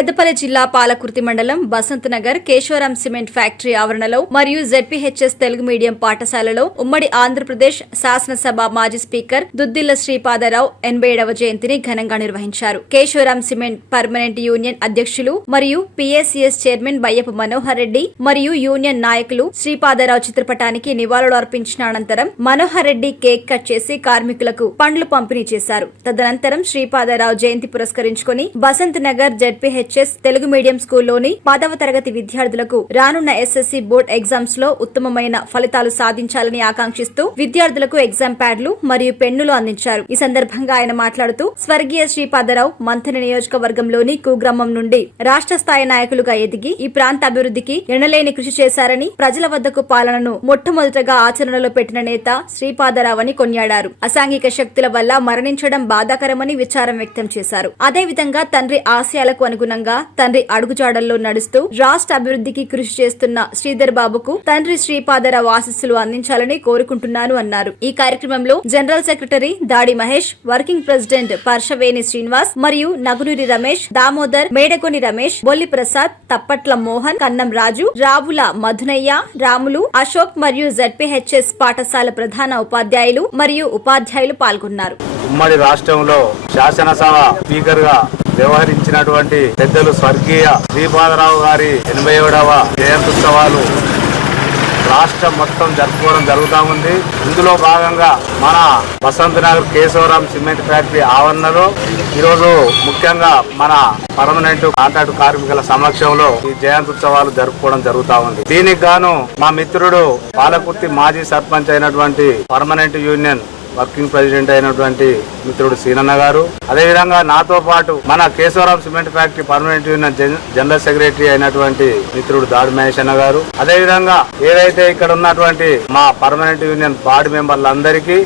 పెద్దపల్లి జిల్లా పాలకుర్తి మండలం Basant Nagar Keshavram cement factory ఆవరణలో మరియు జెడ్పీహెచ్ఎస్ తెలుగు మీడియం పాఠశాలలో ఉమ్మడి ఆంధ్రప్రదేశ్ శాసనసభ మాజీ స్పీకర్ దుద్దిల్ల శ్రీపాదరావు 87వ జయంతిని ఘనంగా నిర్వహించారు. కేశవరాం సిమెంట్ పర్మనెంట్ యూనియన్ అధ్యక్షులు మరియు పీఏసీఎస్ చైర్మన్ బయ్యపు మనోహర్ రెడ్డి మరియు యూనియన్ నాయకులు శ్రీపాదరావు చిత్రపటానికి నివాళులు అర్పించిన అనంతరం మనోహర్ రెడ్డి కేక్ కట్ చేసి కార్మికులకు పండ్లు పంపిణీ చేశారు. తదనంతరం శ్రీపాదరావు జయంతి పురస్కరించుకుని బసంత్ నగర్ జెడ్పీహెచ్ఎస్ తెలుగు మీడియం స్కూల్లోని 10వ తరగతి విద్యార్థులకు రానున్న ఎస్ఎస్సీ బోర్డ్ ఎగ్జామ్స్ లో ఉత్తమమైన ఫలితాలు సాధించాలని ఆకాంక్షిస్తూ విద్యార్థులకు ఎగ్జామ్ ప్యాడ్లు మరియు పెన్నులు అందించారు. ఈ సందర్భంగా ఆయన మాట్లాడుతూ స్వర్గీయ శ్రీపాదరావు మంథని నియోజకవర్గంలోని కుగ్రామం నుండి రాష్ట్ర స్థాయి నాయకులుగా ఎదిగి ఈ ప్రాంత అభివృద్ధికి ఎనలేని కృషి చేశారని, ప్రజల వద్దకు పాలనను మొట్టమొదటగా ఆచరణలో పెట్టిన నేత శ్రీపాదరావు అని కొనియాడారు. అసాంఘిక శక్తుల వల్ల మరణించడం బాధాకరమని విచారం వ్యక్తం చేశారు. అదేవిధంగా తండ్రి ఆశయాలకు అనుగుణంగా తండ్రి అడుగుజాడల్లో నడుస్తూ రాష్ట్ర అభివృద్ధికి కృషి చేస్తున్న శ్రీధర్ బాబుకు తండ్రి శ్రీపాదరావు ఆశీస్సులు అందించాలని కోరుకుంటున్నాను అన్నారు. ఈ కార్యక్రమంలో జనరల్ సెక్రటరీ దాడి మహేష్, వర్కింగ్ ప్రెసిడెంట్ పర్షవేణి శ్రీనివాస్ మరియు నగునూరి రమేష్, దామోదర్, మేడకొని రమేష్, బొల్లి ప్రసాద్, తప్పట్ల మోహన్, కన్నం రాజు, రావుల మధునయ్య, రాములు, అశోక్ మరియు జెడ్పీహెచ్ఎస్ పాఠశాల ప్రధాన ఉపాధ్యాయులు మరియు ఉపాధ్యాయులు పాల్గొన్నారు. ఉమ్మడి రాష్ట్రంలో శాసనసభ స్పీకర్ గా వ్యవహరించినటువంటి పెద్దలు స్వర్గీయ శ్రీపాదరావు గారి 87వ జయంత్యుత్సవాలు రాష్ట్రం మొత్తం జరుపుకోవడం జరుగుతూ ఉంది. ఇందులో భాగంగా మన బసంత్ నగర్ కేశవరాం సిమెంట్ ఫ్యాక్టరీ ఆవరణలో ఈరోజు ముఖ్యంగా మన పర్మనెంట్ కాంట్రాక్ట్ కార్మికుల సమక్షంలో ఈ జయంత్యుత్సవాలు జరుపుకోవడం జరుగుతూ ఉంది. దీనికి గాను మా మిత్రుడు పాలకుర్తి మాజీ సర్పంచ్ అయినటువంటి పర్మనెంట్ యూనియన్ వర్కింగ్ ప్రెసిడెంట్ అయినటువంటి మిత్రుడు సీనన్న గారు, అదేవిధంగా నాతో పాటు మన Keshavram cement factory permanent union general secretary అయినటువంటి మిత్రుడు దాడి మహేష్ అన్న గారు, అదేవిధంగా ఏదైతే ఇక్కడ ఉన్నటువంటి మా పర్మనెంట్ యూనియన్ బాడీ మెంబర్లందరికీ,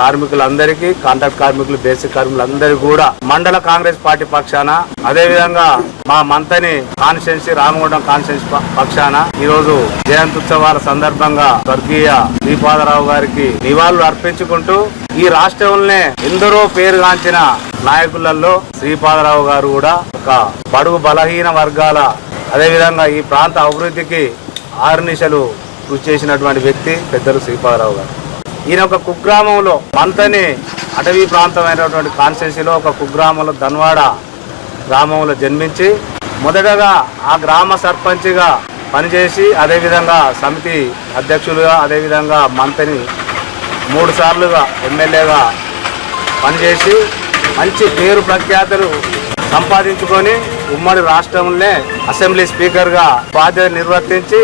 కార్మికులందరికీ, కాంట్రాక్ట్ కార్మికులు, బేసిక్ కార్మికులందరికీ కూడా మండల కాంగ్రెస్ పార్టీ పక్షాన, అదేవిధంగా మా మంతని కాన్స్టిట్యున్సీ రామగుండం కాన్స్టిట్యున్సీ పక్షాన ఈరోజు జయంత్యుత్సవాల సందర్భంగా స్వర్గీయ శ్రీపాదరావు గారికి నివాళులు అర్పించుకుంటూ ఈ రాష్ట్రంలోనే ఎందరో పేరుగాంచిన నాయకులలో శ్రీపాదరావు గారు కూడా ఒక బడుగు బలహీన వర్గాల, అదేవిధంగా ఈ ప్రాంత అభివృద్ధికి ఆర్నిశలు కృషి చేసినటువంటి వ్యక్తి పెద్దలు శ్రీపాదరావు గారు. ఈయన ఒక కుగ్రామంలో మంతని అటవీ ప్రాంతమైనటువంటి కాన్స్టిట్యున్సీలో ఒక కుగ్రామంలో ధన్వాడ గ్రామంలో జన్మించి మొదటగా ఆ గ్రామ సర్పంచ్గా పనిచేసి, అదేవిధంగా సమితి అధ్యక్షులుగా, అదేవిధంగా మంతని 3 సార్లుగా ఎమ్మెల్యేగా పనిచేసి మంచి పేరు ప్రఖ్యాతులు సంపాదించుకొని ఉమ్మడి రాష్ట్రంలో అసెంబ్లీ స్పీకర్గా బాధ్యత నిర్వర్తించి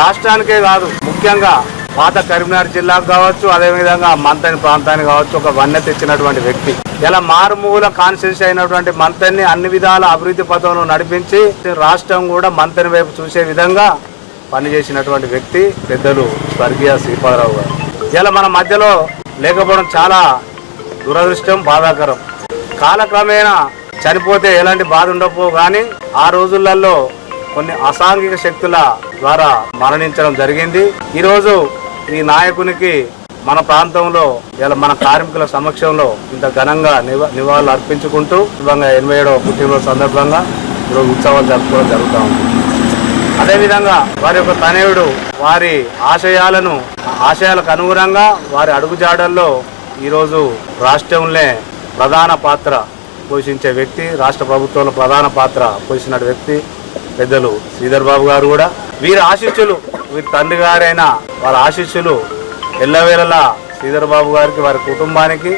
రాష్ట్రానికే కాదు ముఖ్యంగా పాత కరీంనగర్ జిల్లాకు కావచ్చు, అదేవిధంగా మంతని ప్రాంతానికి కావచ్చు ఒక వన్నె తెచ్చినటువంటి వ్యక్తి. ఇలా మారుమూల కాన్స్టిట్యున్సీ అయినటువంటి మంతని అన్ని విధాల అభివృద్ధి పథంలో నడిపించి రాష్ట్రం కూడా మంతని వైపు చూసే విధంగా పనిచేసినటువంటి వ్యక్తి పెద్దలు స్వర్గీయ శ్రీపాదరావు గారు. ఇలా మన మధ్యలో లేకపోవడం చాలా దురదృష్టం, బాధాకరం. కాలక్రమేణా చనిపోతే ఎలాంటి బాధ ఉండకపో కానీ ఆ రోజులలో కొన్ని అసాంఘిక శక్తుల ద్వారా మరణించడం జరిగింది. ఈరోజు ఈ నాయకునికి మన ప్రాంతంలో ఇలా మన కార్మికుల సమక్షంలో ఇంత ఘనంగా నివాళులు అర్పించుకుంటూ 87వ పుట్టినరోజు సందర్భంగా ఈరోజు ఉత్సవాలు జరుపుకోవడం జరుగుతూ ఉంది. అదేవిధంగా వారి యొక్క తనయుడు వారి ఆశయాలకు అనుగుణంగా వారి అడుగుజాడల్లో ఈరోజు రాష్ట్రంలో ప్రధాన పాత్ర పోషించే వ్యక్తి, రాష్ట్ర ప్రభుత్వంలో ప్రధాన పాత్ర పోషించిన వ్యక్తి పెద్దలు శ్రీధర్ బాబు గారు కూడా. వీరి ఆశీస్సులు, వీరి తండ్రి గారైన వారి ఆశీస్సులు ఎల్లవేళలా శ్రీధర్ బాబు గారికి, వారి కుటుంబానికి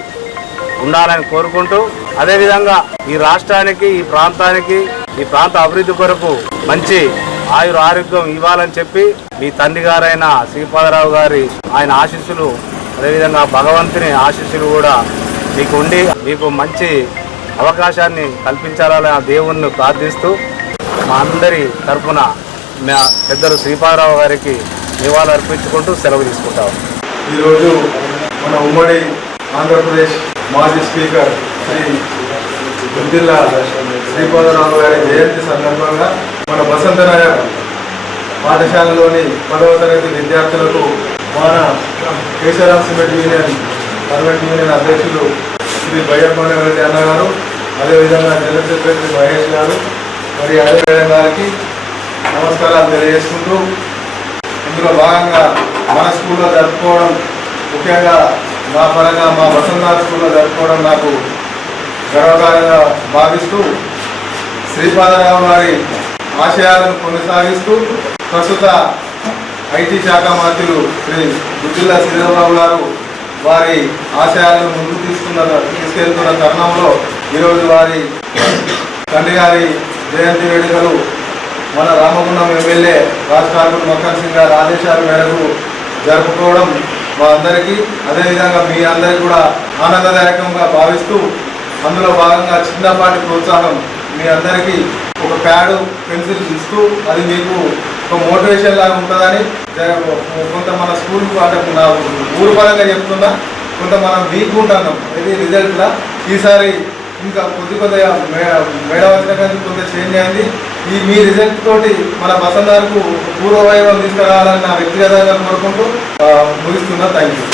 ఉండాలని కోరుకుంటూ, అదేవిధంగా ఈ రాష్ట్రానికి, ఈ ప్రాంతానికి, ఈ ప్రాంత అభివృద్ధి కొరకు మంచి ఆరోగ్యం ఇవ్వాలని చెప్పి మీ తండ్రి గారైన శ్రీపాదరావు గారి ఆయన ఆశీస్సులు, అదేవిధంగా భగవంతుని ఆశీస్సులు కూడా మీకు ఉండి మీకు మంచి అవకాశాన్ని కల్పించాలని ఆ దేవుణ్ణి ప్రార్థిస్తూ మా అందరి తరఫున పెద్దలు శ్రీపాదరావు గారికి నివాళులు అర్పించుకుంటూ సెలవు తీసుకుంటాం. ఈరోజు మన ఉమ్మడి ఆంధ్రప్రదేశ్ మాజీ స్పీకర్ శ్రీ దుద్దిల్ల శ్రీపాదరావు గారి జయంతి సందర్భంగా మన బసంత్ నగర్ పాఠశాలలోని 10వ తరగతి విద్యార్థులకు మన Keshavram cement union permanent union అధ్యక్షులు శ్రీ బయ్యప్ప రెడ్డి అన్న గారు, అదేవిధంగా జనరల్ సెక్రటరీ మహేష్ గారు, మరి అదే మేడం గారికి నమస్కారాలు తెలియజేసుకుంటూ ఇందులో భాగంగా మన స్కూల్లో జరుపుకోవడం, ముఖ్యంగా మా పరంగా మా వసంత స్కూల్లో జరుపుకోవడం నాకు గర్వకారంగా భావిస్తూ శ్రీపాదరావు గారి ఆశయాలను కొనసాగిస్తూ ప్రస్తుత ఐటీ శాఖ మంత్రులు శ్రీ దుద్దిల్ల శ్రీధరబాబు గారు వారి ఆశయాలను ముందుకు తీసుకెళ్తున్న తరుణంలో ఈరోజు వారి తండ్రి గారి జయంతి వేడుకలు మన రామగుండం ఎమ్మెల్యే రాజ్ ఠాకూర్ మక్కన్ సింగ్ గారి ఆదేశాల మేరకు జరుపుకోవడం మా అందరికీ, అదేవిధంగా మీ అందరికీ కూడా ఆనందదాయకంగా భావిస్తూ అందులో భాగంగా చిన్నపాటి ప్రోత్సాహం మీ అందరికీ ఒక ప్యాడు పెన్సిల్ ఇస్తూ అది మీకు ఒక మోటివేషన్ లాగా ఉంటుందని కొంత మన స్కూల్కు అంటే నా ఊరు పరంగా చెప్తున్నా, కొంత మనం వీక్ ఉంటున్నాం ఇది రిజల్ట్లా. ఈసారి ఇంకా కొద్దిగా మేడం వచ్చిన కానీ కొంత చేంజ్ అయింది. మీ రిజల్ట్ తోటి మన బసంతార్కు పూర్వ వైభవం తీసుకురావాలని నా వ్యక్తిగతంగా కోరుకుంటూ ముగిస్తున్నా. Thank you.